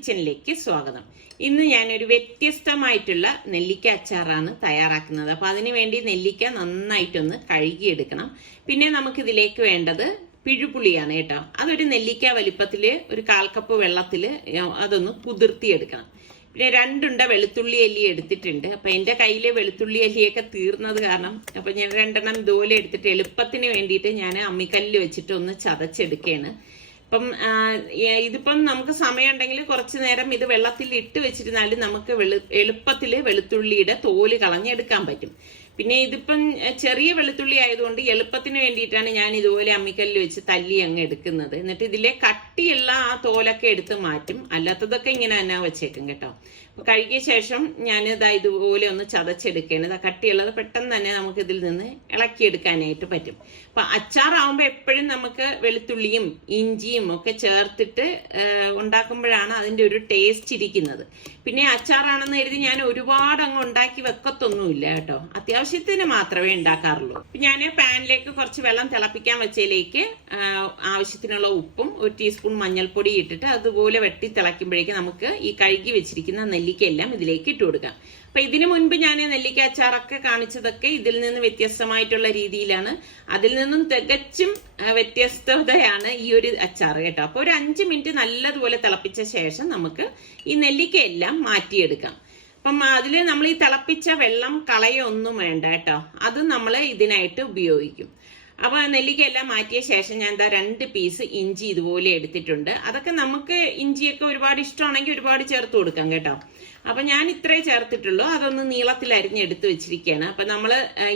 കിച്ചണിലേക്ക് സ്വാഗതം. ഇന്ന് ഞാനൊരു വ്യത്യസ്തമായിട്ടുള്ള നെല്ലിക്ക അച്ചാറാണ് തയ്യാറാക്കുന്നത്. അപ്പോൾ അതിന് വേണ്ടി നെല്ലിക്ക നന്നായിട്ടൊന്ന് കഴുകിയെടുക്കണം. പിന്നെ നമുക്കിതിലേക്ക് വേണ്ടത് പിഴുപുളിയാണ് കേട്ടോ. അതൊരു നെല്ലിക്ക വലിപ്പത്തിൽ ഒരു 1/4 കപ്പ് വെള്ളത്തിൽ അതൊന്ന് കുതിർത്തിയെടുക്കണം. പിന്നെ 2 വെളുത്തുള്ളി അല്ലി എടുത്തിട്ടുണ്ട്. അപ്പം എൻ്റെ കയ്യിൽ വെളുത്തുള്ളി അല്ലിയൊക്കെ തീർന്നത് കാരണം അപ്പം ഞാൻ 2 ഇതുപോലെ എടുത്തിട്ട് എളുപ്പത്തിന് വേണ്ടിയിട്ട് ഞാൻ അമ്മിക്കല്ലിൽ വെച്ചിട്ട് ഒന്ന് ചതച്ചെടുക്കുകയാണ്. അപ്പം ഇതിപ്പം നമുക്ക് സമയം ഉണ്ടെങ്കിൽ കുറച്ച് നേരം ഇത് വെള്ളത്തിൽ ഇട്ട് വെച്ചിരുന്നാൽ നമുക്ക് എളുപ്പത്തിൽ വെളുത്തുള്ളിയുടെ തോല് കളഞ്ഞെടുക്കാൻ പറ്റും. പിന്നെ ഇതിപ്പം ചെറിയ വെളുത്തുള്ളി ആയതുകൊണ്ട് എളുപ്പത്തിന് വേണ്ടിയിട്ടാണ് ഞാൻ ഇതുപോലെ അമ്മിക്കല്ലിൽ വെച്ച് തല്ലി അങ്ങ് എടുക്കുന്നത്. എന്നിട്ട് ഇതിലെ കട്ടിയുള്ള ആ തോലൊക്കെ എടുത്ത് മാറ്റും. അല്ലാത്തതൊക്കെ ഇങ്ങനെ തന്നെ വെച്ചേക്കും കേട്ടോ. അപ്പൊ കഴുകിയ ശേഷം ഞാനിതാ ഇതുപോലെ ഒന്ന് ചതച്ചെടുക്കുകയാണ്. കട്ടിയുള്ളത് പെട്ടെന്ന് തന്നെ നമുക്ക് ഇതിൽ നിന്ന് ഇളക്കിയെടുക്കാനായിട്ട് പറ്റും. അപ്പൊ അച്ചാറാവുമ്പോൾ എപ്പോഴും നമുക്ക് വെളുത്തുള്ളിയും ഇഞ്ചിയും ഒക്കെ ചേർത്തിട്ട് ഉണ്ടാക്കുമ്പോഴാണ് അതിന്റെ ഒരു ടേസ്റ്റ് ഇരിക്കുന്നത്. പിന്നെ അച്ചാറാണെന്ന് കരുതി ഞാൻ ഒരുപാട് അങ്ങ് ഉണ്ടാക്കി വെക്കത്തൊന്നുമില്ല കേട്ടോ. അത്യാവശ്യത്തിന് മാത്രമേ ഉണ്ടാക്കാറുള്ളൂ. ഞാൻ പാനിലേക്ക് കുറച്ച് വെള്ളം തിളപ്പിക്കാൻ വെച്ചതിലേക്ക് ആവശ്യത്തിനുള്ള ഉപ്പും 1 ടീസ്പൂൺ മഞ്ഞൾപ്പൊടി ഇട്ടിട്ട് അതുപോലെ വെട്ടി തിളയ്ക്കുമ്പോഴേക്കും നമുക്ക് ഈ കഴുകി വെച്ചിരിക്കുന്ന നെല്ലിക്കയെല്ലാം ഇതിലേക്ക് ഇട്ട് കൊടുക്കാം. അപ്പൊ ഇതിനു മുൻപ് ഞാൻ നെല്ലിക്ക അച്ചാറൊക്കെ കാണിച്ചതൊക്കെ ഇതിൽ നിന്ന് വ്യത്യസ്തമായിട്ടുള്ള രീതിയിലാണ്. അതിൽ നിന്നും തികച്ചും വ്യത്യസ്തതയാണ് ഈ ഒരു അച്ചാർ കേട്ടോ. അപ്പൊ ഒരു 5 മിനിറ്റ് നല്ലതുപോലെ തിളപ്പിച്ച ശേഷം നമുക്ക് ഈ നെല്ലിക്കയെല്ലാം മാറ്റിയെടുക്കാം. അപ്പം അതിൽ നമ്മൾ ഈ തിളപ്പിച്ച വെള്ളം കളയൊന്നും വേണ്ട കേട്ടോ. അത് നമ്മൾ ഇതിനായിട്ട് ഉപയോഗിക്കും. അപ്പൊ നെല്ലിക്കയെല്ലാം മാറ്റിയ ശേഷം ഞാൻ 2 പീസ് ഇഞ്ചി ഇതുപോലെ എടുത്തിട്ടുണ്ട്. അതൊക്കെ നമുക്ക് ഇഞ്ചിയൊക്കെ ഒരുപാട് ഇഷ്ടമാണെങ്കിൽ ഒരുപാട് ചേർത്ത് കൊടുക്കാം കേട്ടോ. അപ്പൊ ഞാൻ ഇത്രേ ചേർത്തിട്ടുള്ളൂ. അതൊന്ന് നീളത്തിൽ അരിഞ്ഞെടുത്ത് വെച്ചിരിക്കുകയാണ്. അപ്പൊ നമ്മൾ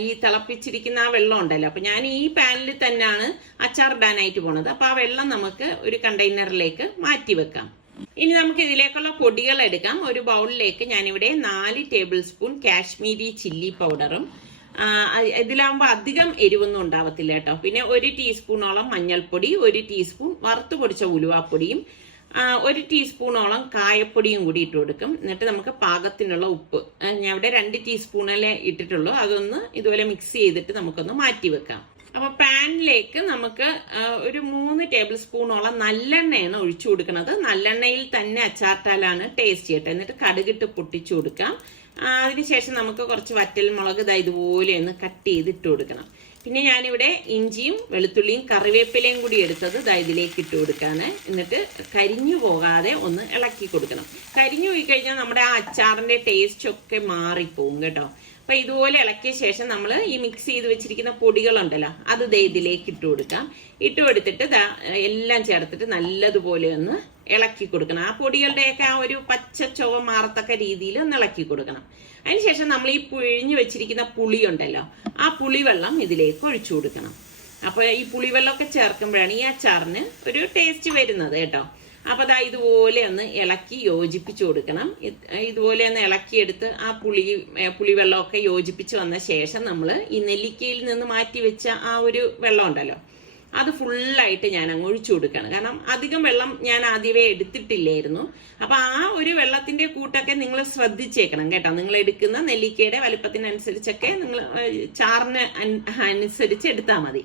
ഈ തിളപ്പിച്ചിരിക്കുന്ന ആ വെള്ളം ഉണ്ടല്ലോ, അപ്പൊ ഞാൻ ഈ പാനിൽ തന്നെയാണ് അച്ചാർ ഇടാനായിട്ട് പോണത്. അപ്പൊ ആ വെള്ളം നമുക്ക് ഒരു കണ്ടെയ്നറിലേക്ക് മാറ്റി വെക്കാം. ഇനി നമുക്ക് ഇതിലേക്കുള്ള പൊടികൾ എടുക്കാം. ഒരു ബൗളിലേക്ക് ഞാനിവിടെ 4 ടേബിൾ സ്പൂൺ കാശ്മീരി ചില്ലി പൗഡറും, ഇതിലാകുമ്പോൾ അധികം എരിവൊന്നും ഉണ്ടാവത്തില്ല കേട്ടോ. പിന്നെ 1 ടീസ്പൂണോളം മഞ്ഞൾപ്പൊടി, 1 ടീസ്പൂൺ വറുത്ത് പൊടിച്ച ഉലുവാപ്പൊടിയും, 1 ടീസ്പൂണോളം കായപ്പൊടിയും കൂടി ഇട്ട് കൊടുക്കും. എന്നിട്ട് നമുക്ക് പാകത്തിനുള്ള ഉപ്പ് ഞാൻ ഇവിടെ 2 ടീസ്പൂണല്ലേ ഇട്ടിട്ടുള്ളൂ. അതൊന്ന് ഇതുപോലെ മിക്സ് ചെയ്തിട്ട് നമുക്കൊന്ന് മാറ്റി വെക്കാം. അപ്പൊ പാനിലേക്ക് നമുക്ക് ഒരു 3 ടേബിൾ സ്പൂണോളം നല്ലെണ്ണയാണ് ഒഴിച്ചു കൊടുക്കുന്നത്. നല്ലെണ്ണയിൽ തന്നെ അച്ചാറിട്ടാലാണ് ടേസ്റ്റ് ചെയ്യട്ടെ. എന്നിട്ട് കടുകിട്ട് പൊട്ടിച്ചു കൊടുക്കാം. അതിനുശേഷം നമുക്ക് കുറച്ച് വറ്റൽ മുളക് ഇതുപോലെ ഒന്ന് കട്ട് ചെയ്തിട്ട് കൊടുക്കണം. പിന്നെ ഞാനിവിടെ ഇഞ്ചിയും വെളുത്തുള്ളിയും കറിവേപ്പിലയും കൂടി എടുത്തത് ഇതിലേക്ക് ഇട്ട് കൊടുക്കാണ്. എന്നിട്ട് കരിഞ്ഞു പോകാതെ ഒന്ന് ഇളക്കി കൊടുക്കണം. കരിഞ്ഞു പോയി കഴിഞ്ഞാൽ നമ്മുടെ ആ അച്ചാറിന്റെ ടേസ്റ്റ് ഒക്കെ മാറിപ്പോവും കേട്ടോ. അപ്പൊ ഇതുപോലെ ഇളക്കിയ ശേഷം നമ്മൾ ഈ മിക്സ് ചെയ്ത് വെച്ചിരിക്കുന്ന പൊടികളുണ്ടല്ലോ, അത് ഇതിലേക്ക് ഇട്ട് കൊടുക്കാം. ഇട്ട് കൊടുത്തിട്ട് എല്ലാം ചേർത്തിട്ട് നല്ലതുപോലെ ഒന്ന് ഇളക്കി കൊടുക്കണം. ആ പൊടികളുടെയൊക്കെ ആ ഒരു പച്ച ചുവ മാറത്തക്ക രീതിയിൽ ഒന്ന് ഇളക്കി കൊടുക്കണം. അതിനുശേഷം നമ്മൾ ഈ പിഴിഞ്ഞു വെച്ചിരിക്കുന്ന പുളി ഉണ്ടല്ലോ, ആ പുളിവെള്ളം ഇതിലേക്ക് ഒഴിച്ചു കൊടുക്കണം. അപ്പൊ ഈ പുളിവെള്ളമൊക്കെ ചേർക്കുമ്പോഴാണ് ഈ അച്ചാറിന് ഒരു ടേസ്റ്റ് വരുന്നത് കേട്ടോ. അപ്പൊ ഇതുപോലെ ഒന്ന് ഇളക്കി യോജിപ്പിച്ചു കൊടുക്കണം. ഇതുപോലെ ഒന്ന് ഇളക്കിയെടുത്ത് ആ പുളിവെള്ളമൊക്കെ യോജിപ്പിച്ച് വന്ന ശേഷം നമ്മൾ ഈ നെല്ലിക്കയിൽ നിന്ന് മാറ്റി വെച്ച ആ ഒരു വെള്ളം ഉണ്ടല്ലോ, അത് ഫുള്ളായിട്ട് ഞാൻ അങ്ങ് ഒഴിച്ചു കൊടുക്കണം. കാരണം അധികം വെള്ളം ഞാൻ ആദ്യമേ എടുത്തിട്ടില്ലായിരുന്നു. അപ്പൊ ആ ഒരു വെള്ളത്തിന്റെ കൂട്ടൊക്കെ നിങ്ങൾ ശ്രദ്ധിച്ചേക്കണം കേട്ടോ. നിങ്ങൾ എടുക്കുന്ന നെല്ലിക്കയുടെ വലുപ്പത്തിനനുസരിച്ചൊക്കെ നിങ്ങൾ ചാറിന് അനുസരിച്ച് എടുത്താൽ മതി.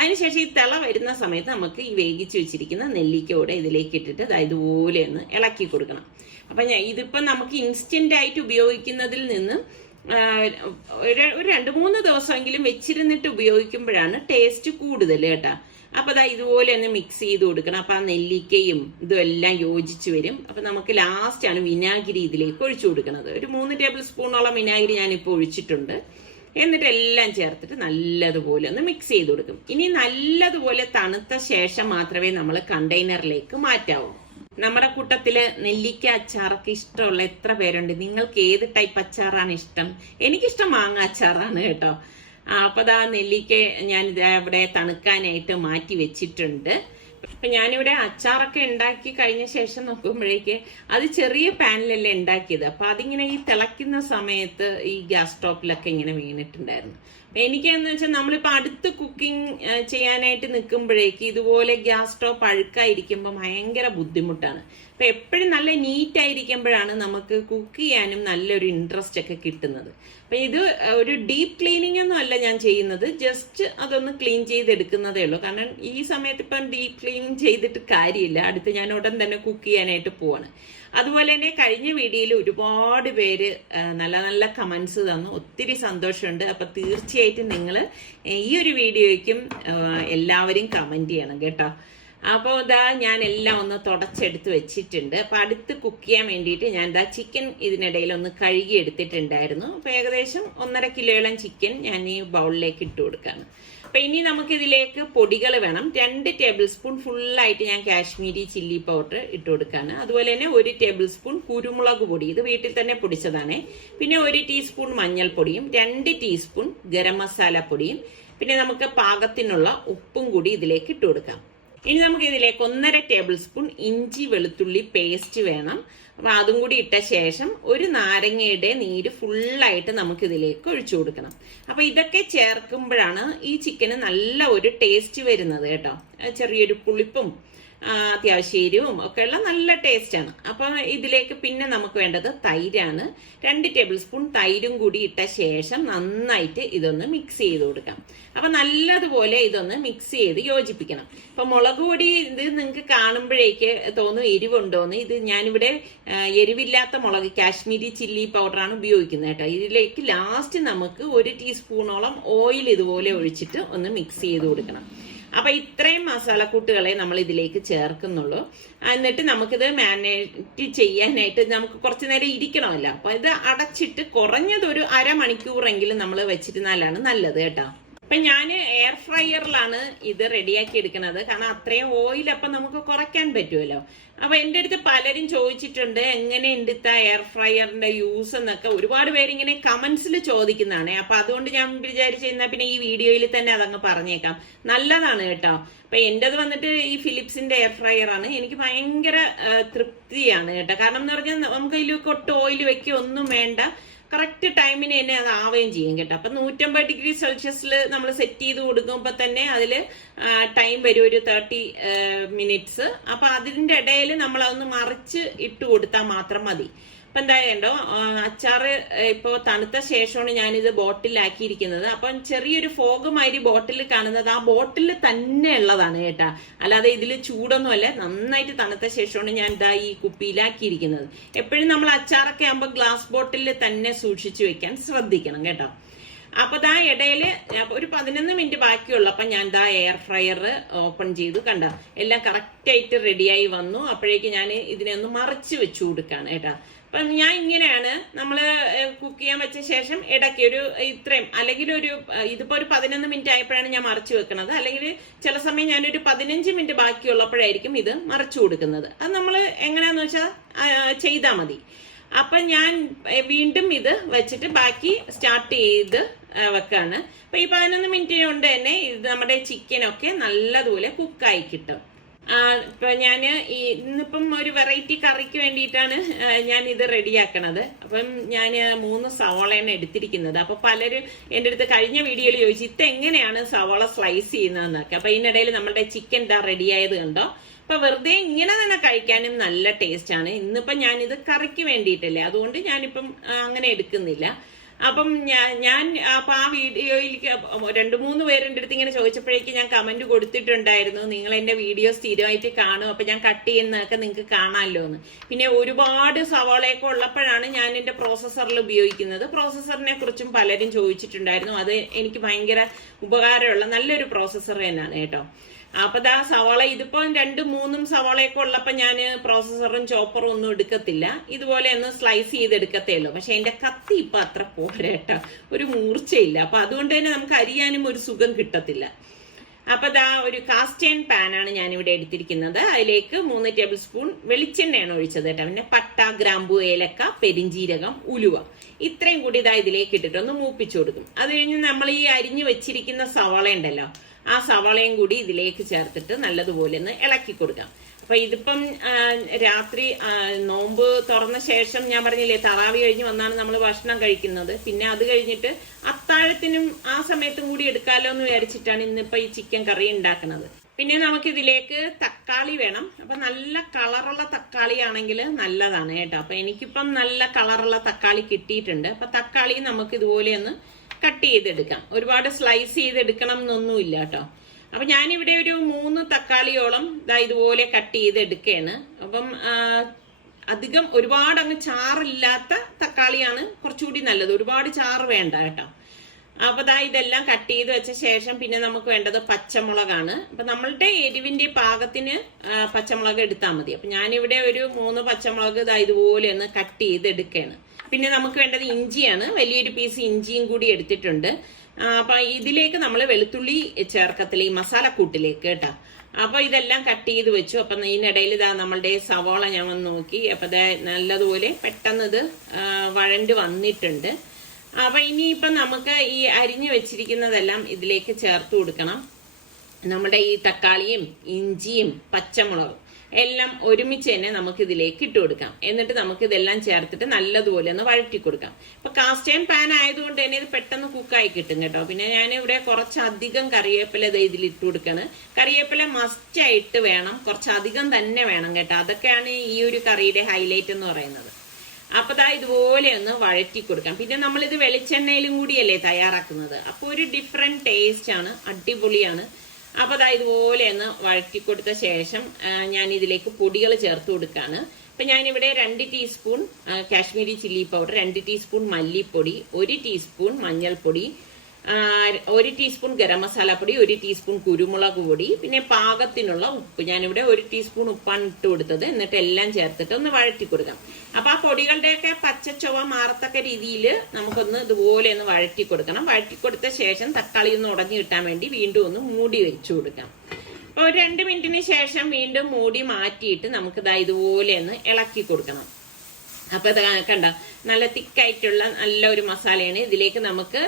അതിനുശേഷം ഈ തിള വരുന്ന സമയത്ത് നമുക്ക് ഈ വേവിച്ച് വെച്ചിരിക്കുന്ന നെല്ലിക്കയോടെ ഇതിലേക്ക് ഇട്ടിട്ട് ഇതുപോലെ ഒന്ന് ഇളക്കി കൊടുക്കണം. അപ്പൊ ഇതിപ്പം നമുക്ക് ഇൻസ്റ്റന്റ് ആയിട്ട് ഉപയോഗിക്കുന്നതിൽ നിന്ന് ഒരു 2-3 ദിവസമെങ്കിലും വെച്ചിരുന്നിട്ട് ഉപയോഗിക്കുമ്പോഴാണ് ടേസ്റ്റ് കൂടുതൽ കേട്ടാ. അപ്പൊ ഇതുപോലെ ഒന്ന് മിക്സ് ചെയ്ത് കൊടുക്കണം. അപ്പൊ ആ നെല്ലിക്കയും ഇതും എല്ലാം യോജിച്ച് വരും. അപ്പൊ നമുക്ക് ലാസ്റ്റ് ആണ് വിനാഗിരി ഇതിലേക്ക് ഒഴിച്ചു കൊടുക്കുന്നത്. ഒരു 3 ടേബിൾ സ്പൂണോളം വിനാഗിരി ഞാനിപ്പോൾ ഒഴിച്ചിട്ടുണ്ട്. എന്നിട്ട് എല്ലാം ചേർത്തിട്ട് നല്ലതുപോലെ ഒന്ന് മിക്സ് ചെയ്ത് കൊടുക്കും. ഇനി നല്ലതുപോലെ തണുത്ത ശേഷം മാത്രമേ നമ്മൾ കണ്ടെയ്നറിലേക്ക് മാറ്റാവൂ. നമ്മുടെ കൂട്ടത്തില് നെല്ലിക്ക അച്ചാറൊക്കെ ഇഷ്ടമുള്ള എത്ര പേരുണ്ട്? നിങ്ങൾക്ക് ഏത് ടൈപ്പ് അച്ചാറാണ് ഇഷ്ടം? എനിക്കിഷ്ടം മാങ്ങ അച്ചാറാണ് കേട്ടോ. അപ്പൊ നെല്ലിക്ക ഞാൻ ഇവിടെ തണുക്കാനായിട്ട് മാറ്റി വെച്ചിട്ടുണ്ട്. അപ്പൊ ഞാനിവിടെ അച്ചാറൊക്കെ ഉണ്ടാക്കി കഴിഞ്ഞ ശേഷം നോക്കുമ്പോഴേക്ക് അത് ചെറിയ പാനിലല്ലേ ഉണ്ടാക്കിയത്. അപ്പൊ അതിങ്ങനെ ഈ തിളയ്ക്കുന്ന സമയത്ത് ഈ ഗ്യാസ് സ്റ്റോപ്പിലൊക്കെ ഇങ്ങനെ വീണിട്ടുണ്ടായിരുന്നു. എനിക്കെന്ന് വെച്ചാൽ നമ്മളിപ്പോൾ അടുത്ത് കുക്കിംഗ് ചെയ്യാനായിട്ട് നിൽക്കുമ്പോഴേക്ക് ഇതുപോലെ ഗ്യാസ് സ്റ്റോപ്പ് അഴുക്കായിരിക്കുമ്പോൾ ഭയങ്കര ബുദ്ധിമുട്ടാണ്. അപ്പൊ എപ്പോഴും നല്ല നീറ്റ് ആയിരിക്കുമ്പോഴാണ് നമുക്ക് കുക്ക് ചെയ്യാനും നല്ലൊരു ഇൻട്രസ്റ്റ് ഒക്കെ കിട്ടുന്നത്. അപ്പൊ ഇത് ഒരു ഡീപ്പ് ക്ലീനിങ് ഒന്നും അല്ല ഞാൻ ചെയ്യുന്നത്, ജസ്റ്റ് അതൊന്ന് ക്ലീൻ ചെയ്തെടുക്കുന്നതേ ഉള്ളൂ. കാരണം ഈ സമയത്ത് ഇപ്പം ഡീപ്പ് ക്ലീൻ ചെയ്തിട്ട് കാര്യമില്ല, അടുത്ത് ഞാൻ ഉടൻ തന്നെ കുക്ക് ചെയ്യാനായിട്ട് പോവാണ്. അതുപോലെ തന്നെ കഴിഞ്ഞ വീഡിയോയിൽ ഒരുപാട് പേര് നല്ല നല്ല കമന്റ്സ് തന്നു, ഒത്തിരി സന്തോഷമുണ്ട്. അപ്പൊ തീർച്ചയായിട്ടും നിങ്ങൾ ഈ ഒരു വീഡിയോയ്ക്കും എല്ലാവരും കമന്റ് ചെയ്യണം കേട്ടോ. അപ്പോൾ ഇതാ ഞാൻ എല്ലാം ഒന്ന് തുടച്ചെടുത്ത് വെച്ചിട്ടുണ്ട്. അപ്പൊ അടുത്ത് കുക്ക് ചെയ്യാൻ വേണ്ടിയിട്ട് ഞാൻ ഇതാ ചിക്കൻ ഇതിനിടയിൽ ഒന്ന് കഴുകി എടുത്തിട്ടുണ്ടായിരുന്നു. അപ്പൊ ഏകദേശം 1.5 കിലോയോളം ചിക്കൻ ഞാൻ ഈ ബൗളിലേക്ക് ഇട്ട് കൊടുക്കാണ്. അപ്പൊ ഇനി നമുക്ക് ഇതിലേക്ക് പൊടികൾ വേണം. 2 ടേബിൾ സ്പൂൺ ഫുള്ളായിട്ട് ഞാൻ കാശ്മീരി ചില്ലി പൗഡർ ഇട്ട് കൊടുക്കാണ്. അതുപോലെ തന്നെ 1 ടേബിൾ സ്പൂൺ കുരുമുളക് പൊടി, ഇത് വീട്ടിൽ തന്നെ പൊടിച്ചതാണ്. പിന്നെ 1 ടീസ്പൂൺ മഞ്ഞൾപ്പൊടിയും 2 ടീസ്പൂൺ ഗരം മസാല പൊടിയും പിന്നെ നമുക്ക് പാകത്തിനുള്ള ഉപ്പും കൂടി ഇതിലേക്ക് ഇട്ട് കൊടുക്കാം. ഇനി നമുക്ക് ഇതിലേക്ക് 1.5 ടേബിൾ സ്പൂൺ ഇഞ്ചി വെളുത്തുള്ളി പേസ്റ്റ് വേണം. അപ്പൊ അതും കൂടി ഇട്ട ശേഷം 1 നാരങ്ങയുടെ നീര് ഫുള്ളായിട്ട് നമുക്ക് ഇതിലേക്ക് ഒഴിച്ചു കൊടുക്കണം. അപ്പൊ ഇതൊക്കെ ചേർക്കുമ്പോഴാണ് ഈ ചിക്കന് നല്ല ഒരു ടേസ്റ്റ് വരുന്നത് കേട്ടോ. ചെറിയൊരു പുളിപ്പും അത്യാവശ്യം എരിവും ഒക്കെ ഉള്ള നല്ല ടേസ്റ്റാണ്. അപ്പൊ ഇതിലേക്ക് പിന്നെ നമുക്ക് വേണ്ടത് തൈരാണ്. 2 ടേബിൾ സ്പൂൺ തൈരും കൂടി ഇട്ട ശേഷം നന്നായിട്ട് ഇതൊന്ന് മിക്സ് ചെയ്ത് കൊടുക്കാം. അപ്പൊ നല്ലതുപോലെ ഇതൊന്ന് മിക്സ് ചെയ്ത് യോജിപ്പിക്കണം. ഇപ്പൊ മുളക് പൊടി ഇത് നിങ്ങൾക്ക് കാണുമ്പോഴേക്ക് തോന്നും എരിവുണ്ടോന്ന്. ഇത് ഞാനിവിടെ എരിവില്ലാത്ത മുളക് കാശ്മീരി ചില്ലി പൗഡറാണ് ഉപയോഗിക്കുന്നത് കേട്ടോ. ഇതിലേക്ക് ലാസ്റ്റ് നമുക്ക് 1 ടീസ്പൂണോളം ഓയിൽ ഇതുപോലെ ഒഴിച്ചിട്ട് ഒന്ന് മിക്സ് ചെയ്ത് കൊടുക്കണം. അപ്പൊ ഇത്രയും മസാലക്കൂട്ടുകളെ നമ്മൾ ഇതിലേക്ക് ചേർക്കുന്നുള്ളൂ. എന്നിട്ട് നമുക്കിത് മാരിനേറ്റ് ചെയ്യാനായിട്ട് നമുക്ക് കുറച്ചു നേരം ഇരിക്കണമല്ലോ. അപ്പൊ ഇത് അടച്ചിട്ട് കുറഞ്ഞത് ഒരു അരമണിക്കൂറെങ്കിലും നമ്മൾ വെച്ചിരുന്നാലാണ് നല്ലത് കേട്ടോ. അപ്പൊ ഞാൻ എയർ ഫ്രയറിലാണ് ഇത് റെഡിയാക്കി എടുക്കുന്നത്. കാരണം അത്രയും ഓയിൽ അപ്പൊ നമുക്ക് കുറയ്ക്കാൻ പറ്റുമല്ലോ. അപ്പൊ എന്റെ അടുത്ത് പലരും ചോദിച്ചിട്ടുണ്ട് എങ്ങനെയുണ്ട് എയർ ഫ്രയറിന്റെ യൂസ് എന്നൊക്കെ. ഒരുപാട് പേരിങ്ങനെ കമന്റ്സിൽ ചോദിക്കുന്നതാണ്. അപ്പൊ അതുകൊണ്ട് ഞാൻ വിചാരിച്ചിരുന്ന പിന്നെ ഈ വീഡിയോയിൽ തന്നെ അതങ്ങ് പറഞ്ഞേക്കാം. നല്ലതാണ് കേട്ടോ. അപ്പൊ എന്റേത് വന്നിട്ട് ഈ ഫിലിപ്സിന്റെ എയർ ഫ്രയർ ആണ്. എനിക്ക് ഭയങ്കര തൃപ്തിയാണ് കേട്ടോ. കാരണം എന്ന് പറഞ്ഞാൽ നമുക്ക് ഇതിലേക്ക് ഒട്ട് ഓയിൽ വെക്കുക ഒന്നും വേണ്ട, കറക്റ്റ് ടൈമിന് തന്നെ അത് ആവുകയും ചെയ്യും കേട്ടോ. അപ്പൊ 150 ഡിഗ്രി സെൽഷ്യസിൽ നമ്മൾ സെറ്റ് ചെയ്ത് കൊടുക്കുമ്പോൾ തന്നെ അതില് ടൈം വരും ഒരു 30 മിനിറ്റ്സ്. അപ്പൊ അതിന്റെ ഇടയിൽ നമ്മൾ അതൊന്ന് മറിച്ച് ഇട്ട് കൊടുത്താൽ മാത്രം മതി. അപ്പൊ എന്തായാലോ അച്ചാറ് ഇപ്പോ തണുത്ത ശേഷമാണ് ഞാനിത് ബോട്ടിലാക്കിയിരിക്കുന്നത്. അപ്പം ചെറിയൊരു ഫോഗ് മാതിരി ബോട്ടിൽ കാണുന്നത് ആ ബോട്ടിൽ തന്നെ ഉള്ളതാണ് കേട്ടാ, അല്ലാതെ ഇതിൽ ചൂടൊന്നുമല്ല. നന്നായിട്ട് തണുത്ത ശേഷമാണ് ഞാൻ ഇതാ ഈ കുപ്പിയിലാക്കിയിരിക്കുന്നത്. എപ്പോഴും നമ്മൾ അച്ചാറൊക്കെ ആകുമ്പോൾ ഗ്ലാസ് ബോട്ടിൽ തന്നെ സൂക്ഷിച്ചു വെക്കാൻ ശ്രദ്ധിക്കണം കേട്ടോ. അപ്പൊ ദാ ഇടയില് ഒരു 11 മിനിറ്റ് ബാക്കിയുള്ളൂ. അപ്പൊ ഞാൻ ദാ എയർ ഫ്രയർ ഓപ്പൺ ചെയ്തു. കണ്ട എല്ലാം കറക്റ്റ് ആയിട്ട് റെഡിയായി വന്നു. അപ്പോഴേക്ക് ഞാൻ ഇതിനെ ഒന്ന് മറിച്ച് വെച്ചു കൊടുക്കാണ് കേട്ടാ. അപ്പൊ ഞാൻ ഇങ്ങനെയാണ് നമ്മള് കുക്ക് ചെയ്യാൻ വെച്ച ശേഷം ഇടയ്ക്ക് ഒരു ഇത്രയും അല്ലെങ്കിൽ ഇതിപ്പോ ഒരു 11 മിനിറ്റ് ആയപ്പോഴാണ് ഞാൻ മറിച്ചു വെക്കുന്നത്. അല്ലെങ്കിൽ ചില സമയം ഞാനൊരു 15 മിനിറ്റ് ബാക്കിയുള്ളപ്പോഴായിരിക്കും ഇത് മറിച്ചു കൊടുക്കുന്നത്. അത് നമ്മൾ എങ്ങനെയാന്ന് വെച്ചാൽ ചെയ്താൽ മതി. അപ്പൊ ഞാൻ വീണ്ടും ഇത് വെച്ചിട്ട് ബാക്കി സ്റ്റാർട്ട് ചെയ്ത് വെക്കാണ്. അപ്പൊ ഈ 11 മിനിറ്റ് കൊണ്ട് തന്നെ ഇത് നമ്മുടെ ചിക്കനൊക്കെ നല്ലതുപോലെ കുക്കായി കിട്ടും. ഇപ്പൊ ഞാന് ഇന്നിപ്പം ഒരു വെറൈറ്റി കറിക്ക് വേണ്ടിയിട്ടാണ് ഞാൻ ഇത് റെഡിയാക്കണത്. അപ്പം ഞാൻ 3 സവാളയാണ് എടുത്തിരിക്കുന്നത്. അപ്പൊ പലരും എൻ്റെ അടുത്ത് കഴിഞ്ഞ വീഡിയോയിൽ ചോദിച്ചു ഇത് എങ്ങനെയാണ് സവാള സ്ലൈസ് ചെയ്യുന്നതെന്നൊക്കെ. അപ്പൊ ഇതിനിടയിൽ നമ്മുടെ ചിക്കൻ ഇതാ റെഡിയായത് കണ്ടോ. അപ്പൊ വെറുതെ ഇങ്ങനെ തന്നെ കഴിക്കാനും നല്ല ടേസ്റ്റ് ആണ്. ഇന്നിപ്പം ഞാനിത് കറിക്ക് വേണ്ടിയിട്ടല്ലേ, അതുകൊണ്ട് ഞാനിപ്പം അങ്ങനെ എടുക്കുന്നില്ല. അപ്പം ഞാൻ അപ്പൊ ആ വീഡിയോയിലേക്ക് 2-3 പേരുടെ അടുത്ത് ഇങ്ങനെ ചോദിച്ചപ്പോഴേക്ക് ഞാൻ കമന്റ് കൊടുത്തിട്ടുണ്ടായിരുന്നു, നിങ്ങൾ എന്റെ വീഡിയോ സ്ഥിരമായിട്ട് കാണും, അപ്പൊ ഞാൻ കട്ട് ചെയ്യുന്നതൊക്കെ നിങ്ങൾക്ക് കാണാമല്ലോ എന്ന്. പിന്നെ ഒരുപാട് സവാളയൊക്കെ ഉള്ളപ്പോഴാണ് ഞാൻ എന്റെ പ്രോസസ്സറിൽ ഉപയോഗിക്കുന്നത്. പ്രോസസ്സറിനെ കുറിച്ചും പലരും ചോദിച്ചിട്ടുണ്ടായിരുന്നു. അത് എനിക്ക് ഭയങ്കര ഉപകാരമുള്ള നല്ലൊരു പ്രോസസ്സർ തന്നെയാണ് കേട്ടോ. അപ്പൊ ദാ സവാള ഇതിപ്പോ 2-3 സവാളയൊക്കെ ഉള്ളപ്പോ ഞാൻ പ്രോസസ്സറും ചോപ്പറും ഒന്നും എടുക്കത്തില്ല, ഇതുപോലെ ഒന്ന് സ്ലൈസ് ചെയ്തെടുക്കത്തേ ഉള്ളൂ. പക്ഷെ എന്റെ കത്തി ഇപ്പൊ അത്ര പോരട്ടോ, ഒരു മൂർച്ചയില്ല. അപ്പൊ അതുകൊണ്ട് തന്നെ നമുക്ക് അരിയാനും ഒരു സുഖം കിട്ടത്തില്ല. അപ്പൊ ദാ ഒരു കാസ്റ്റ് അയൺ പാനാണ് ഞാൻ ഇവിടെ എടുത്തിരിക്കുന്നത്. അതിലേക്ക് 3 ടേബിൾ സ്പൂൺ വെളിച്ചെണ്ണയാണ് ഒഴിച്ചത് കേട്ടോ. പിന്നെ പട്ട, ഗ്രാമ്പു, ഏലക്ക, പെരിഞ്ചീരകം, ഉലുവ ഇത്രയും കൂടി ഇതാ ഇതിലേക്ക് ഇട്ടിട്ട് ഒന്ന് മൂപ്പിച്ചു കൊടുക്കും. അത് കഴിഞ്ഞ് നമ്മൾ ഈ അരിഞ്ഞു വെച്ചിരിക്കുന്ന സവാള ഉണ്ടല്ലോ, ആ സവാളയും കൂടി ഇതിലേക്ക് ചേർത്തിട്ട് നല്ലതുപോലെ ഒന്ന് ഇളക്കി കൊടുക്കാം. അപ്പൊ ഇതിപ്പം രാത്രി നോമ്പ് തുറന്ന ശേഷം ഞാൻ പറഞ്ഞില്ലേ തറാവി കഴിഞ്ഞ് വന്നാണ് നമ്മൾ ഭക്ഷണം കഴിക്കുന്നത്. പിന്നെ അത് കഴിഞ്ഞിട്ട് അത്താഴത്തിനും ആ സമയത്തും കൂടി എടുക്കാലോ എന്ന് വിചാരിച്ചിട്ടാണ് ഇന്നിപ്പോ ഈ ചിക്കൻ കറി ഉണ്ടാക്കുന്നത്. പിന്നെ നമുക്ക് ഇതിലേക്ക് തക്കാളി വേണം. അപ്പൊ നല്ല കളറുള്ള തക്കാളി ആണെങ്കിൽ നല്ലതാണ് കേട്ടോ. അപ്പൊ എനിക്കിപ്പം നല്ല കളറുള്ള തക്കാളി കിട്ടിയിട്ടുണ്ട്. അപ്പൊ തക്കാളി നമുക്ക് ഇതുപോലെ ഒന്ന് കട്ട് ചെയ്തെടുക്കാം. ഒരുപാട് സ്ലൈസ് ചെയ്തെടുക്കണം എന്നൊന്നുമില്ല കേട്ടോ. അപ്പൊ ഞാനിവിടെ ഒരു 3 തക്കാളിയോളം ഇതുപോലെ കട്ട് ചെയ്തെടുക്കുകയാണ്. അപ്പം അധികം ഒരുപാട് അങ്ങ് ചാറില്ലാത്ത തക്കാളിയാണ് കുറച്ചുകൂടി നല്ലത്. ഒരുപാട് ചാറ് വേണ്ട കേട്ടോ. അപ്പൊ ഇതെല്ലാം കട്ട് ചെയ്ത് വെച്ച ശേഷം പിന്നെ നമുക്ക് വേണ്ടത് പച്ചമുളകാണ്. അപ്പൊ നമ്മളുടെ എരിവിന്റെ പാകത്തിന് പച്ചമുളക് എടുത്താൽ മതി. അപ്പൊ ഞാനിവിടെ ഒരു 3 പച്ചമുളക് ഇതുപോലെ ഒന്ന് കട്ട് ചെയ്ത് എടുക്കുകയാണ്. പിന്നെ നമുക്ക് വേണ്ടത് ഇഞ്ചിയാണ്. വലിയൊരു പീസ് ഇഞ്ചിയും കൂടി എടുത്തിട്ടുണ്ട്. അപ്പൊ ഇതിലേക്ക് നമ്മൾ വെളുത്തുള്ളി ചേർക്കത്തില്ല ഈ മസാലക്കൂട്ടിലേക്ക് കേട്ടോ. അപ്പൊ ഇതെല്ലാം കട്ട് ചെയ്ത് വെച്ചു. അപ്പൊ ഇതിനിടയിൽ നമ്മളുടെ സവാള ഞാൻ വന്ന് നോക്കി. അപ്പൊ നല്ലതുപോലെ പെട്ടെന്ന് ഇത് വഴണ്ട് വന്നിട്ടുണ്ട്. അപ്പൊ ഇനിയിപ്പം നമുക്ക് ഈ അരിഞ്ഞു വെച്ചിരിക്കുന്നതെല്ലാം ഇതിലേക്ക് ചേർത്ത് കൊടുക്കണം. നമ്മുടെ ഈ തക്കാളിയും ഇഞ്ചിയും പച്ചമുളകും എല്ലാം ഒരുമിച്ച് തന്നെ നമുക്ക് ഇതിലേക്ക് ഇട്ട് കൊടുക്കാം. എന്നിട്ട് നമുക്ക് ഇതെല്ലാം ചേർത്തിട്ട് നല്ലതുപോലെ ഒന്ന് വഴറ്റി കൊടുക്കാം. ഇപ്പൊ കാസ്റ്റ് അയൺ പാൻ ആയതുകൊണ്ട് തന്നെ ഇത് പെട്ടെന്ന് കുക്കായി കിട്ടും കേട്ടോ. പിന്നെ ഞാൻ ഇവിടെ കുറച്ചധികം കറിവേപ്പില ഇതിൽ ഇട്ട് കൊടുക്കാണ്. കറിവേപ്പില മസ്റ്റ് ആയിട്ട് വേണം, കുറച്ചധികം തന്നെ വേണം കേട്ടോ. അതൊക്കെയാണ് ഈ ഒരു കറിയുടെ ഹൈലൈറ്റ് എന്ന് പറയുന്നത്. അപ്പൊ ഇതുപോലെ ഒന്ന് വഴറ്റി കൊടുക്കാം. പിന്നെ നമ്മളിത് വെളിച്ചെണ്ണയിലും കൂടിയല്ലേ തയ്യാറാക്കുന്നത്. അപ്പൊ ഒരു ഡിഫറെന്റ് ടേസ്റ്റ് ആണ്, അടിപൊളിയാണ്. അപ്പൊ ഇതുപോലെ ഒന്ന് വഴറ്റി കൊടുത്ത ശേഷം ഞാൻ ഇതിലേക്ക് പൊടികൾ ചേർത്ത് കൊടുക്കാണ്. അപ്പൊ ഞാനിവിടെ 2 teaspoon Kashmiri chilli powder, 2 teaspoon മല്ലിപ്പൊടി, 1 ടീസ്പൂൺ മഞ്ഞൾപ്പൊടി, 1 ടീസ്പൂൺ ഗരം മസാല പൊടി, 1 ടീസ്പൂൺ കുരുമുളക് പൊടി, പിന്നെ പാകത്തിനുള്ള ഉപ്പ്. ഞാനിവിടെ 1 ടീസ്പൂൺ ഉപ്പാണ് ഇട്ട് കൊടുത്തത്. എന്നിട്ട് എല്ലാം ചേർത്തിട്ട് ഒന്ന് വഴറ്റി കൊടുക്കാം. അപ്പൊ ആ പൊടികളുടെയൊക്കെ പച്ചച്ചുവ മാറത്തക്ക രീതിയിൽ നമുക്കൊന്ന് ഇതുപോലെ ഒന്ന് വഴറ്റി കൊടുക്കണം. വഴറ്റി കൊടുത്ത ശേഷം തക്കാളി ഒന്ന് ഉടഞ്ഞു കിട്ടാൻ വേണ്ടി വീണ്ടും ഒന്ന് മൂടി വെച്ചു കൊടുക്കാം. അപ്പൊ ഒരു 2 മിനിറ്റിന് ശേഷം വീണ്ടും മൂടി മാറ്റിയിട്ട് നമുക്ക് ഇതുപോലെ ഒന്ന് ഇളക്കി കൊടുക്കണം. അപ്പൊ ഇത് കണ്ട നല്ല തിക്കായിട്ടുള്ള നല്ല ഒരു മസാലയാണ്. ഇതിലേക്ക് നമുക്ക്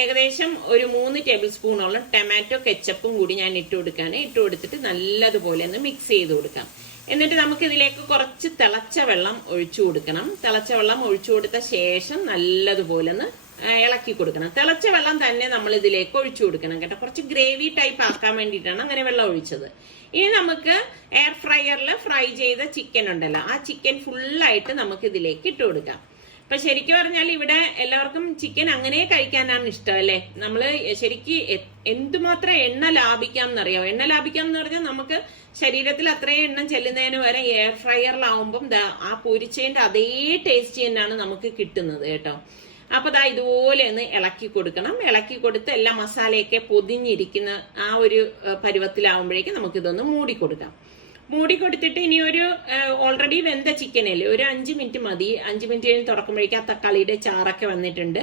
ഏകദേശം ഒരു 3 ടേബിൾ സ്പൂണോളം ടൊമാറ്റോ കെച്ചപ്പും കൂടി ഞാൻ ഇട്ട് കൊടുക്കാണ്. ഇട്ട് കൊടുത്തിട്ട് നല്ലതുപോലെ ഒന്ന് മിക്സ് ചെയ്ത് കൊടുക്കാം. എന്നിട്ട് നമുക്ക് ഇതിലേക്ക് കുറച്ച് തിളച്ച വെള്ളം ഒഴിച്ചു കൊടുക്കണം. തിളച്ച വെള്ളം ഒഴിച്ചു കൊടുത്ത ശേഷം നല്ലതുപോലെ ഒന്ന് ഇളക്കി കൊടുക്കണം. തിളച്ച വെള്ളം തന്നെ നമ്മൾ ഇതിലേക്ക് ഒഴിച്ചു കൊടുക്കണം കേട്ടോ. കുറച്ച് ഗ്രേവി ടൈപ്പ് ആക്കാൻ വേണ്ടിയിട്ടാണ് അങ്ങനെ വെള്ളം ഒഴിച്ചത്. ഇനി നമുക്ക് എയർ ഫ്രയറിൽ ഫ്രൈ ചെയ്ത ചിക്കൻ ഉണ്ടല്ലോ, ആ ചിക്കൻ ഫുള്ളായിട്ട് നമുക്ക് ഇതിലേക്ക് ഇട്ട് കൊടുക്കാം. ഇപ്പൊ ശരിക്കും പറഞ്ഞാൽ ഇവിടെ എല്ലാവർക്കും ചിക്കൻ അങ്ങനെ കഴിക്കാനാണ് ഇഷ്ടം അല്ലെ. നമ്മള് ശരിക്ക് എന്തുമാത്രം എണ്ണ ലാഭിക്കാം എന്നറിയാം. എണ്ണ ലാഭിക്കാം എന്ന് പറഞ്ഞാൽ നമുക്ക് ശരീരത്തിൽ അത്രയും എണ്ണം ചെല്ലുന്നതിന് വരെ എയർ ഫ്രയറിലാവുമ്പം ആ പൊരിച്ചതിന്റെ അതേ ടേസ്റ്റ് തന്നെയാണ് നമുക്ക് കിട്ടുന്നത് കേട്ടോ. അപ്പൊ ഇതുപോലെ ഒന്ന് ഇളക്കി കൊടുക്കണം. ഇളക്കി കൊടുത്ത് എല്ലാ മസാലയൊക്കെ പൊതിഞ്ഞിരിക്കുന്ന ആ ഒരു പരുവത്തിലാവുമ്പോഴേക്കും നമുക്കിതൊന്ന് മൂടിക്കൊടുക്കാം. മൂടി കൊടുത്തിട്ട് ഇനി ഒരു ഓൾറെഡി വെന്ത ചിക്കനല്ലേ, ഒരു 5 മിനിറ്റ് മതി. 5 മിനിറ്റ് കഴിഞ്ഞ് തുറക്കുമ്പോഴേക്കും ആ തക്കാളിയുടെ ചാറൊക്കെ വന്നിട്ടുണ്ട്.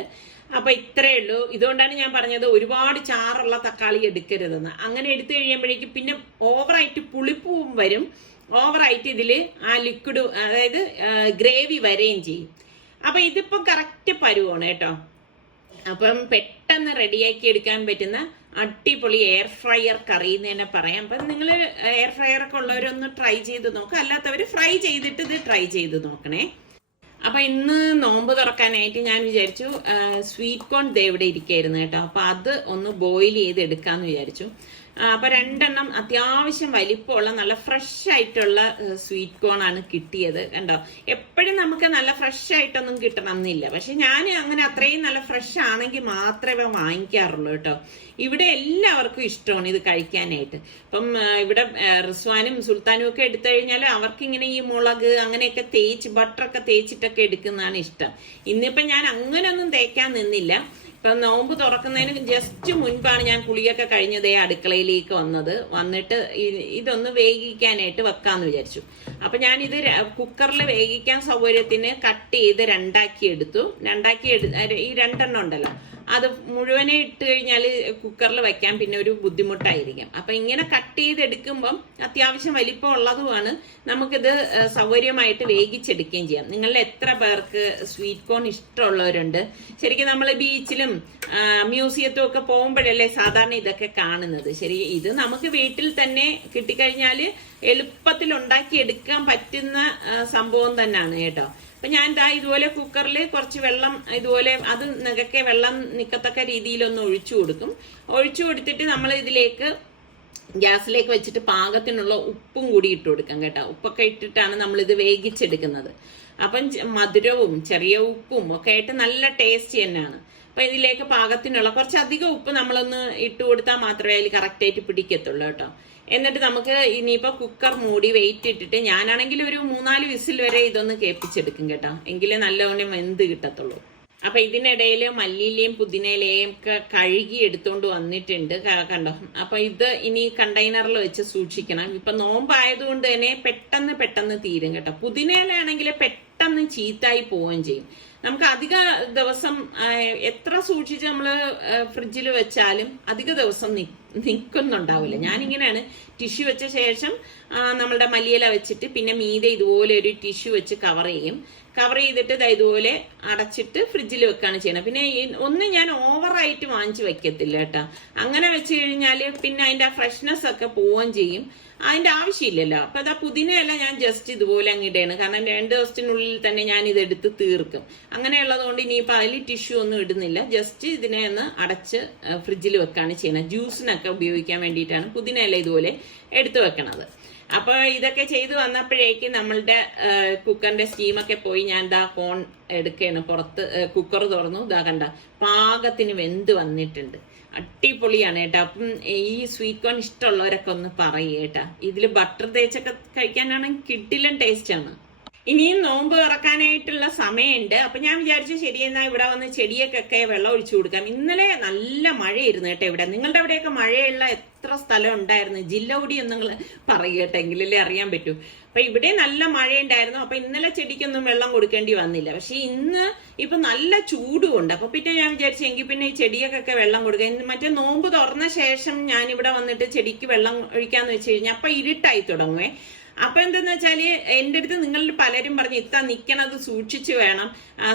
അപ്പൊ ഇത്രയേ ഉള്ളൂ. ഇതുകൊണ്ടാണ് ഞാൻ പറഞ്ഞത് ഒരുപാട് ചാറുള്ള തക്കാളി എടുക്കരുതെന്ന്. അങ്ങനെ എടുത്തു കഴിയുമ്പോഴേക്കും പിന്നെ ഓവറായിട്ട് പുളിപ്പും വരും, ഓവറായിട്ട് ഇതില് ആ ലിക്വിഡ് അതായത് ഗ്രേവി വരെയും ചെയ്യും. അപ്പൊ ഇതിപ്പോ കറക്റ്റ് പരുവാണ് കേട്ടോ. അപ്പം പെട്ടെന്ന് റെഡിയാക്കി എടുക്കാൻ പറ്റുന്ന അടിപൊളി എയർ ഫ്രയർ കറി എന്ന് തന്നെ പറയാം. അപ്പം നിങ്ങൾ എയർ ഫ്രയർ ഒക്കെ ഉള്ളവരൊന്ന് ട്രൈ ചെയ്ത് നോക്കുക, അല്ലാത്തവർ ഫ്രൈ ചെയ്തിട്ട് ഇത് ട്രൈ ചെയ്ത് നോക്കണേ. അപ്പൊ ഇന്ന് നോമ്പ് തുറക്കാനായിട്ട് ഞാൻ വിചാരിച്ചു സ്വീറ്റ് കോൺ ഇവിടെ ഇരിക്കായിരുന്നു കേട്ടോ. അപ്പൊ അത് ഒന്ന് ബോയിൽ ചെയ്ത് എടുക്കാന്ന് വിചാരിച്ചു. അപ്പൊ 2 എണ്ണം അത്യാവശ്യം വലിപ്പമുള്ള നല്ല ഫ്രഷ് ആയിട്ടുള്ള സ്വീറ്റ് കോൺ ആണ് കിട്ടിയത് കണ്ടോ. എപ്പോഴും നമുക്ക് നല്ല ഫ്രഷ് ആയിട്ടൊന്നും കിട്ടണം എന്നില്ല, പക്ഷെ ഞാൻ അങ്ങനെ അത്രയും നല്ല ഫ്രഷ് ആണെങ്കിൽ മാത്രമേ വാങ്ങിക്കാറുള്ളൂ കേട്ടോ. ഇവിടെ എല്ലാവർക്കും ഇഷ്ടമാണ് ഇത് കഴിക്കാനായിട്ട്. ഇപ്പം ഇവിടെ റിസ്വാനും സുൽത്താനും ഒക്കെ എടുത്തു കഴിഞ്ഞാൽ അവർക്ക് ഇങ്ങനെ ഈ മുളക് അങ്ങനെയൊക്കെ തേച്ച് ബട്ടറൊക്കെ തേച്ചിട്ടൊക്കെ എടുക്കുന്നതാണ് ഇഷ്ടം. ഇന്നിപ്പം ഞാൻ അങ്ങനെയൊന്നും തേക്കാൻ നിന്നില്ല. ഇപ്പൊ നോമ്പ് തുറക്കുന്നതിന് ജസ്റ്റ് മുൻപാണ് ഞാൻ കുളിയൊക്കെ കഴിഞ്ഞതേ അടുക്കളയിലേക്ക് വന്നിട്ട് ഇതൊന്ന് വേവിക്കാനായിട്ട് വെക്കാന്ന് വിചാരിച്ചു. അപ്പൊ ഞാൻ ഇത് കുക്കറിൽ വേവിക്കാൻ സൗകര്യത്തിന് കട്ട് ചെയ്ത് 2ആക്കി എടുത്തു. ഈ 2 എണ്ണം ഉണ്ടല്ലോ അത് മുഴുവനെ ഇട്ട് കഴിഞ്ഞാൽ കുക്കറിൽ വെക്കാൻ പിന്നെ ഒരു ബുദ്ധിമുട്ടായിരിക്കും. അപ്പൊ ഇങ്ങനെ കട്ട് ചെയ്തെടുക്കുമ്പം അത്യാവശ്യം വലിപ്പം ഉള്ളതുമാണ്, നമുക്കിത് സൗകര്യമായിട്ട് വേവിച്ചെടുക്കുകയും ചെയ്യാം. നിങ്ങളിൽ എത്ര പേർക്ക് സ്വീറ്റ് കോൺ ഇഷ്ടമുള്ളവരുണ്ട്? ശരിക്കും നമ്മൾ ബീച്ചിലും മ്യൂസിയത്തും ഒക്കെ പോകുമ്പോഴല്ലേ സാധാരണ ഇതൊക്കെ കാണുന്നത്. ശരി, ഇത് നമുക്ക് വീട്ടിൽ തന്നെ കിട്ടിക്കഴിഞ്ഞാൽ എളുപ്പത്തിൽ ഉണ്ടാക്കി എടുക്കാൻ പറ്റുന്ന സംഭവം തന്നെയാണ് കേട്ടോ. അപ്പൊ ഞാൻ ഇതുപോലെ കുക്കറിൽ കുറച്ച് വെള്ളം ഇതുപോലെ അത് വെള്ളം നിൽക്കത്തക്ക രീതിയിലൊന്ന് ഒഴിച്ചു കൊടുക്കും. ഒഴിച്ചു കൊടുത്തിട്ട് നമ്മൾ ഇതിലേക്ക് ഗ്യാസിലേക്ക് വെച്ചിട്ട് പാകത്തിനുള്ള ഉപ്പും കൂടി ഇട്ട് കൊടുക്കാം കേട്ടോ. ഉപ്പൊക്കെ ഇട്ടിട്ടാണ് നമ്മളിത് വേവിച്ചെടുക്കുന്നത്. അപ്പം മധുരവും ചെറിയ ഉപ്പും ഒക്കെ ആയിട്ട് നല്ല ടേസ്റ്റ് തന്നെയാണ്. അപ്പൊ ഇതിലേക്ക് പാകത്തിനുള്ള കുറച്ചധികം ഉപ്പ് നമ്മളൊന്ന് ഇട്ട് കൊടുത്താൽ മാത്രമേ അതിൽ കറക്റ്റായിട്ട് പിടിക്കത്തുള്ളൂ കേട്ടോ. എന്നിട്ട് നമുക്ക് ഇനിയിപ്പോ കുക്കർ മൂടി വെയിറ്റ് ഇട്ടിട്ട്, ഞാനാണെങ്കിൽ ഒരു 3-4 വിസിൽ വരെ ഇതൊന്ന് കേൾപ്പിച്ചെടുക്കും കേട്ടോ, എങ്കിലേ നല്ലവണ്ണം വെന്ത് കിട്ടത്തുള്ളൂ. അപ്പൊ ഇതിനിടയിൽ മല്ലിയിലയും പുതിനയിലയും ഒക്കെ കഴുകി എടുത്തോണ്ട് വന്നിട്ടുണ്ട് കണ്ടോ. അപ്പൊ ഇത് ഇനി കണ്ടെയ്നറിൽ വെച്ച് സൂക്ഷിക്കണം. ഇപ്പൊ നോമ്പായതുകൊണ്ട് തന്നെ പെട്ടെന്ന് തീരും കേട്ടോ. പുതിനയിലാണെങ്കിൽ പെട്ടെന്ന് ചീത്തായി പോവുകയും ചെയ്യും. നമുക്ക് അധിക ദിവസം എത്ര സൂക്ഷിച്ച് നമ്മൾ ഫ്രിഡ്ജിൽ വെച്ചാലും അധിക ദിവസം നിൽക്കുന്നുണ്ടാവില്ല. ഞാനിങ്ങനെയാണ് ടിഷ്യൂ വെച്ച ശേഷം നമ്മളുടെ മല്ലിയില വെച്ചിട്ട് പിന്നെ മീതെ ഇതുപോലെ ഒരു ടിഷ്യൂ വെച്ച് കവർ ചെയ്തിട്ട് ഇതുപോലെ അടച്ചിട്ട് ഫ്രിഡ്ജിൽ വെക്കാണ് ചെയ്യണം. പിന്നെ ഒന്നും ഞാൻ ഓവറായിട്ട് വാങ്ങിച്ചു വെക്കത്തില്ല കേട്ടോ. അങ്ങനെ വെച്ച് കഴിഞ്ഞാൽ പിന്നെ അതിന്റെ ആ ഫ്രഷ്നെസ് ഒക്കെ പോവുകയും ചെയ്യും. അതിന്റെ ആവശ്യമില്ലല്ലോ. അപ്പൊ അതാ പുതിനയല്ല ഞാൻ ജസ്റ്റ് ഇതുപോലെ അങ്ങിടയാണ്. കാരണം 2 ദിവസത്തിനുള്ളിൽ തന്നെ ഞാൻ ഇത് എടുത്ത് തീർക്കും. അങ്ങനെയുള്ളത് കൊണ്ട് ഇനിയിപ്പോൾ അതിൽ ടിഷ്യൂ ഒന്നും ഇടുന്നില്ല. ജസ്റ്റ് ഇതിനെ ഒന്ന് അടച്ച് ഫ്രിഡ്ജിൽ വെക്കാണ് ചെയ്യുന്നത്. ജ്യൂസിനൊക്കെ ഉപയോഗിക്കാൻ വേണ്ടിയിട്ടാണ് പുതിനയില ഇതുപോലെ എടുത്തു വെക്കണത്. അപ്പൊ ഇതൊക്കെ ചെയ്ത് വന്നപ്പോഴേക്ക് നമ്മളുടെ കുക്കറിന്റെ സ്റ്റീമൊക്കെ പോയി ഞാൻ കോൺ എടുക്കുകയാണ്. പുറത്ത് കുക്കർ തുറന്നു, കണ്ട പാകത്തിന് വെന്ത് വന്നിട്ടുണ്ട്. അടിപൊളിയാണ് കേട്ടോ. അപ്പം ഈ സ്വീറ്റ് കോൺ ഇഷ്ടമുള്ളവരൊക്കെ ഒന്ന് പറയുക കേട്ടാ. ഇതിൽ ബട്ടർ തേച്ചൊക്കെ കഴിക്കാനാണെങ്കിൽ കിടിലൻ ടേസ്റ്റ് ആണ്. ഇനിയും നോമ്പ് തുറക്കാനായിട്ടുള്ള സമയമുണ്ട്. അപ്പൊ ഞാൻ വിചാരിച്ചു ശരിയെന്നാ ഇവിടെ വന്ന് ചെടിയൊക്കെ വെള്ളം ഒഴിച്ചു കൊടുക്കാം. ഇന്നലെ നല്ല മഴയായിരുന്നു കേട്ടോ ഇവിടെ. നിങ്ങളുടെ അവിടെയൊക്കെ മഴയുള്ള എത്ര സ്ഥലം ഉണ്ടായിരുന്നു? ജില്ല കൂടി ഒന്ന് നിങ്ങൾ പറയുക എങ്കിലല്ലേ അറിയാൻ പറ്റൂ. അപ്പൊ ഇവിടെ നല്ല മഴയുണ്ടായിരുന്നു. അപ്പൊ ഇന്നലെ ചെടിക്കൊന്നും വെള്ളം കൊടുക്കേണ്ടി വന്നില്ല. പക്ഷെ ഇന്ന് ഇപ്പൊ നല്ല ചൂടുമുണ്ട്. അപ്പൊ പിന്നെ ഞാൻ വിചാരിച്ചു എങ്കിൽ പിന്നെ ഈ ചെടിയൊക്കെ വെള്ളം കൊടുക്കുക. മറ്റേ നോമ്പ് തുറന്ന ശേഷം ഞാൻ ഇവിടെ വന്നിട്ട് ചെടിക്ക് വെള്ളം ഒഴിക്കാന്ന് വെച്ച് കഴിഞ്ഞാൽ അപ്പൊ ഇരുട്ടായി തുടങ്ങുവേ. അപ്പൊ എന്തെന്ന് വെച്ചാല് എന്റെ അടുത്ത് നിങ്ങളിൽ പലരും പറഞ്ഞു ഇത്താ നിക്കണത് സൂക്ഷിച്ചു വേണം,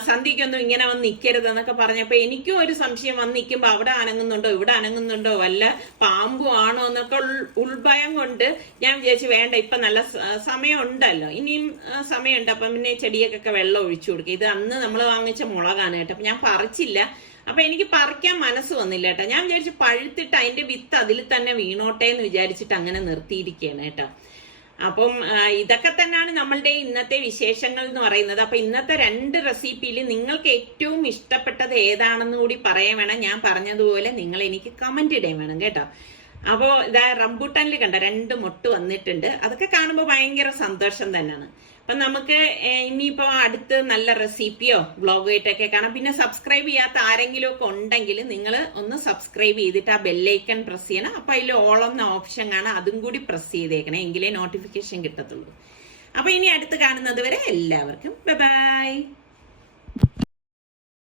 സന്ധ്യക്കൊന്നും ഇങ്ങനെ വന്ന് നിക്കരുത് എന്നൊക്കെ പറഞ്ഞപ്പോ എനിക്കും ഒരു സംശയം വന്ന് നിൽക്കുമ്പോ അവിടെ അനങ്ങുന്നുണ്ടോ ഇവിടെ അനങ്ങുന്നുണ്ടോ വല്ല പാമ്പും ആണോ എന്നൊക്കെ ഉൾഭയം കൊണ്ട് ഞാൻ വിചാരിച്ചു വേണ്ട, ഇപ്പൊ നല്ല സമയം ഉണ്ടല്ലോ, ഇനിയും സമയമുണ്ട്. അപ്പം പിന്നെ ചെടിയൊക്കെ വെള്ളം ഒഴിച്ചു കൊടുക്കുക. ഇത് അന്ന് നമ്മൾ വാങ്ങിച്ച മുളകാണ് കേട്ടോ. അപ്പൊ ഞാൻ പറിച്ചില്ല. അപ്പൊ എനിക്ക് പറിക്കാൻ മനസ്സ് വന്നില്ല കേട്ടോ. ഞാൻ വിചാരിച്ചു പഴുത്തിട്ട് അതിന്റെ വിത്ത് അതിൽ തന്നെ വീണോട്ടെ എന്ന് വിചാരിച്ചിട്ട് അങ്ങനെ നിർത്തിയിരിക്കുകയാണ് കേട്ടോ. അപ്പം ഇതൊക്കെ തന്നെയാണ് നമ്മളുടെ ഇന്നത്തെ വിശേഷങ്ങൾ എന്ന് പറയുന്നത്. അപ്പൊ ഇന്നത്തെ 2 റെസിപ്പിയിൽ നിങ്ങൾക്ക് ഏറ്റവും ഇഷ്ടപ്പെട്ടത് ഏതാണെന്ന് കൂടി പറയാൻ വേണം. ഞാൻ പറഞ്ഞതുപോലെ നിങ്ങൾ എനിക്ക് കമന്റ് ഇടാൻ വേണം കേട്ടോ. അപ്പോൾ ഇതാ റംബൂട്ടാനിൽ കണ്ട 2 മൊട്ട് വന്നിട്ടുണ്ട്. അതൊക്കെ കാണുമ്പോൾ ഭയങ്കര സന്തോഷം തന്നെയാണ്. അപ്പൊ നമുക്ക് ഇനിയിപ്പോ അടുത്ത് നല്ല റെസിപ്പിയോ വ്ളോഗായിട്ടൊക്കെ കാണാം. പിന്നെ സബ്സ്ക്രൈബ് ചെയ്യാത്ത ആരെങ്കിലും ഒക്കെ ഉണ്ടെങ്കിൽ നിങ്ങൾ ഒന്ന് സബ്സ്ക്രൈബ് ചെയ്തിട്ട് ആ ബെല്ലൈക്കൺ പ്രസ് ചെയ്യണം. അപ്പൊ അതിൽ ഓൾ എന്ന ഓപ്ഷൻ കാണാം, അതും കൂടി പ്രസ് ചെയ്തേക്കണം, എങ്കിലേ നോട്ടിഫിക്കേഷൻ കിട്ടത്തുള്ളൂ. അപ്പൊ ഇനി അടുത്ത് കാണുന്നത് വരെ എല്ലാവർക്കും ബൈ ബൈ.